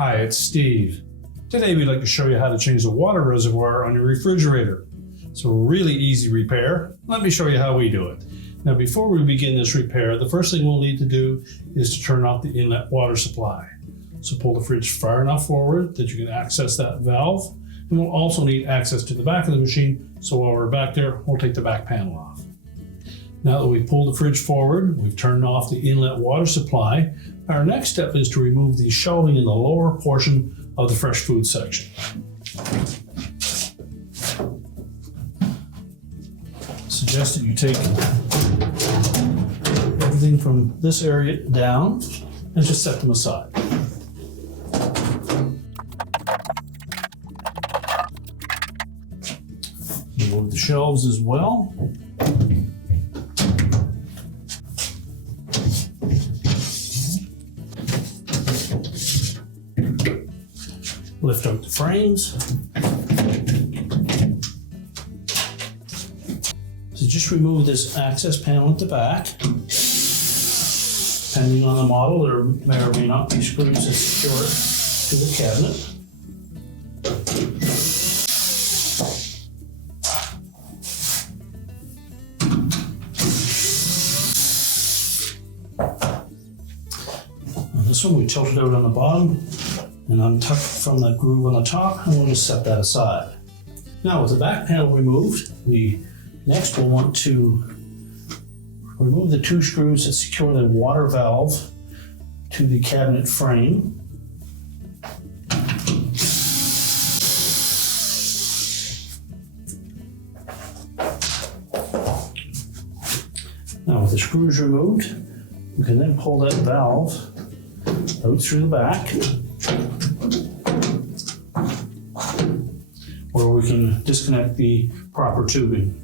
Hi, it's Steve. Today we'd like to show you how to change the water reservoir on your refrigerator. It's a really easy repair. Let me show you how we do it. Now before we begin this repair, the first thing we'll need to do is to turn off the inlet water supply. So pull the fridge far enough forward that you can access that valve. And we'll also need access to the back of the machine, so while we're back there, we'll take the back panel off. Now that we've pulled the fridge forward, we've turned off the inlet water supply, our next step is to remove the shelving in the lower portion of the fresh food section. I suggest that you take everything from this area down and just set them aside. Remove the shelves as well. Lift out the frames. So just remove this access panel at the back. Depending on the model, there may or may not be screws that secure it to the cabinet. On this one, we tilt it out on the bottom and untuck from that groove on the top, and we'll just set that aside. Now with the back panel removed, we next will want to remove the two screws that secure the water valve to the cabinet frame. Now with the screws removed, we can then pull that valve out through the back, where we can disconnect the proper tubing.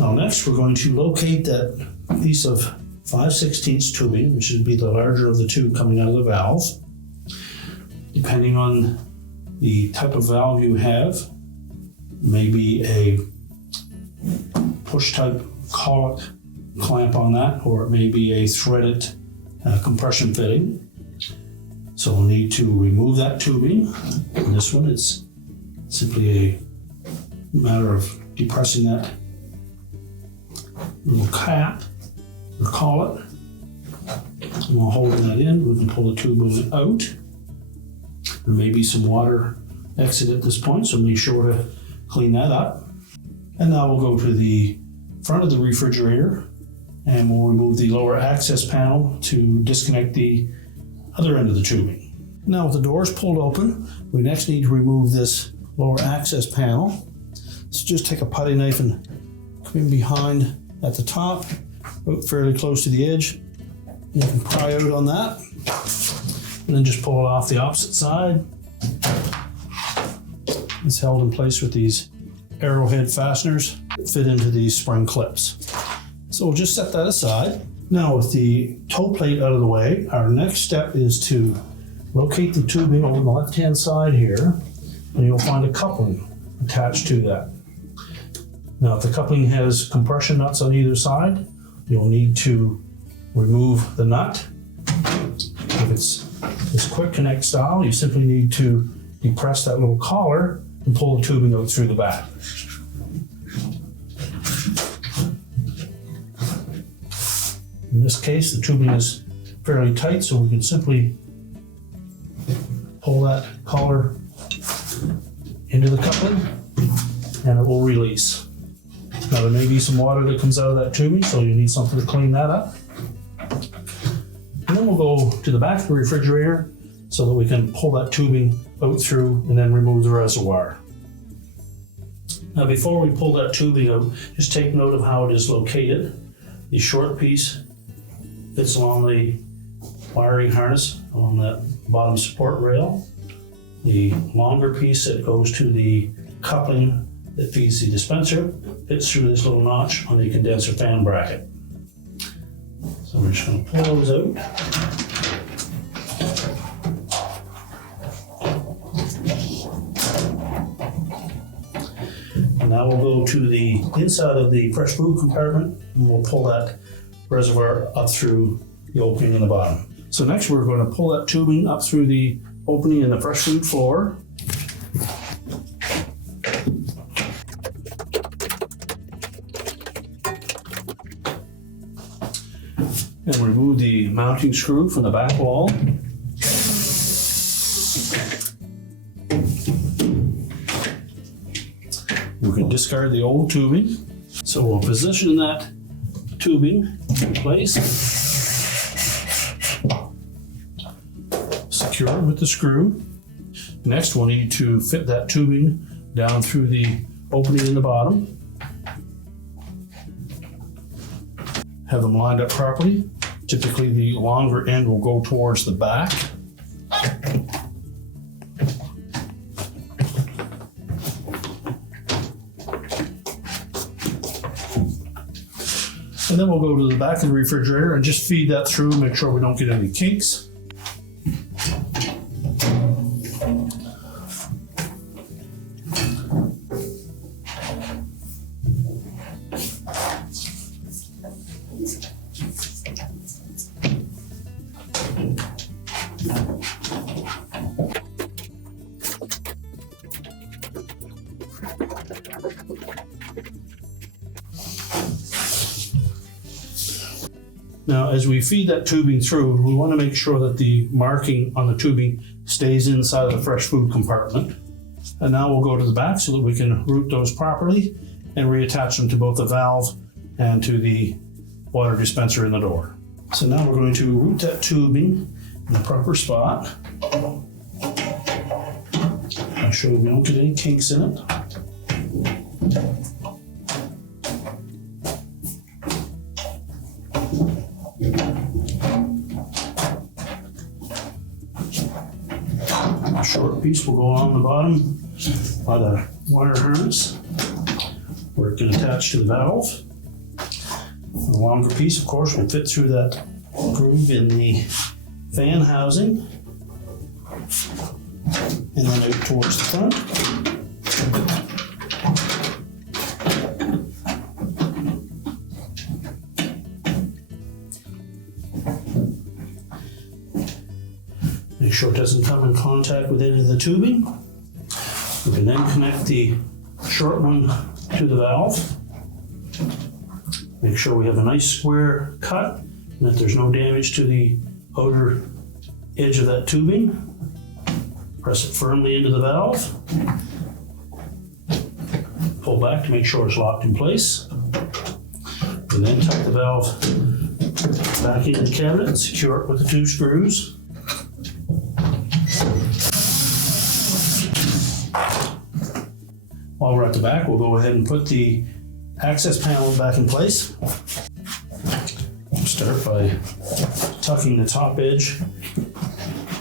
Now next we're going to locate that piece of 5/16 tubing, which would be the larger of the two coming out of the valve. Depending on the type of valve you have, maybe a push type collet clamp on that, or it may be a threaded compression fitting. So we'll need to remove that tubing. In this one, it's simply a matter of depressing that little cap or collet. And while holding that in, we can pull the tubing out. There may be some water exit at this point, so make sure to clean that up. And now we'll go to the front of the refrigerator and we'll remove the lower access panel to disconnect the other end of the tubing. Now with the doors pulled open, we next need to remove this lower access panel. So just take a putty knife and come in behind at the top, about fairly close to the edge. You can pry out on that, and then just pull it off the opposite side. It's held in place with these arrowhead fasteners that fit into these spring clips. So we'll just set that aside. Now with the toe plate out of the way, our next step is to locate the tubing on the left-hand side here, and you'll find a coupling attached to that. Now if the coupling has compression nuts on either side, you'll need to remove the nut. If it's this quick connect style, you simply need to depress that little collar and pull the tubing out through the back. In this case, the tubing is fairly tight, so we can simply pull that collar into the coupling and it will release. Now there may be some water that comes out of that tubing, so you need something to clean that up. And then we'll go to the back of the refrigerator so that we can pull that tubing out through and then remove the reservoir. Now before we pull that tubing out, just take note of how it is located. The short piece fits along the wiring harness along that bottom support rail. The longer piece that goes to the coupling that feeds the dispenser fits through this little notch on the condenser fan bracket. So we're just going to pull those out. And now we'll go to the inside of the fresh food compartment and we'll pull that reservoir up through the opening in the bottom. So next we're going to pull that tubing up through the opening in the fresh food floor. And remove the mounting screw from the back wall. We can discard the old tubing. So we'll position that tubing in place. Secure it with the screw. Next, we'll need to fit that tubing down through the opening in the bottom. Have them lined up properly. Typically, the longer end will go towards the back. And then we'll go to the back of the refrigerator and just feed that through, make sure we don't get any kinks. Now, as we feed that tubing through, we want to make sure that the marking on the tubing stays inside of the fresh food compartment. And now we'll go to the back so that we can route those properly and reattach them to both the valve and to the water dispenser in the door. So now we're going to route that tubing in the proper spot. Make sure we don't get any kinks in it. A short piece will go along the bottom by the wire harness where it can attach to the valve. The longer piece, of course, will fit through that groove in the fan housing and then out towards the front. Make sure it doesn't come in contact with any of the tubing. We can then connect the short one to the valve. Make sure we have a nice square cut and that there's no damage to the outer edge of that tubing. Press it firmly into the valve. Pull back to make sure it's locked in place. And then tuck the valve back into the cabinet and secure it with the two screws. While we're at the back, we'll go ahead and put the access panel back in place. We'll start by tucking the top edge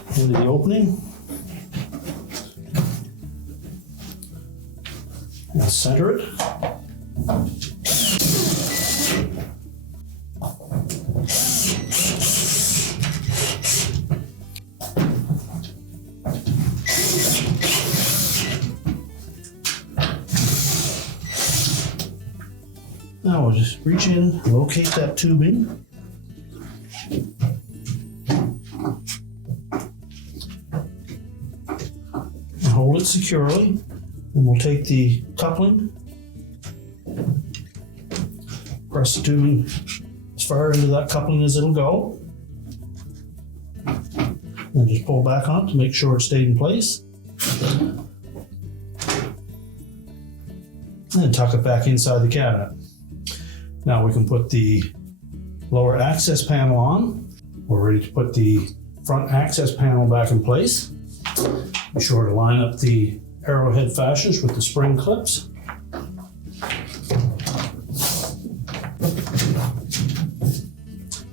into the opening. And center it. Now we'll just reach in, locate that tubing. And hold it securely. And we'll take the coupling, press the tubing as far into that coupling as it'll go. And just pull back on it to make sure it stayed in place. And tuck it back inside the cabinet. Now we can put the lower access panel on. We're ready to put the front access panel back in place. Be sure to line up the arrowhead fascias with the spring clips.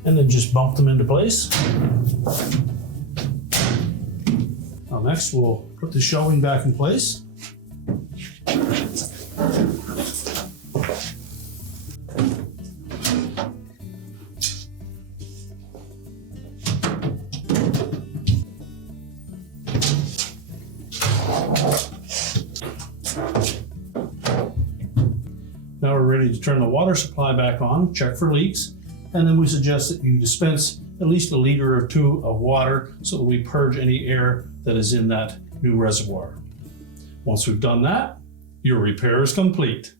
And then just bump them into place. Now next we'll put the shelving back in place. Now we're ready to turn the water supply back on, check for leaks, and then we suggest that you dispense at least 1 liter or 2 of water so that we purge any air that is in that new reservoir. Once we've done that, your repair is complete.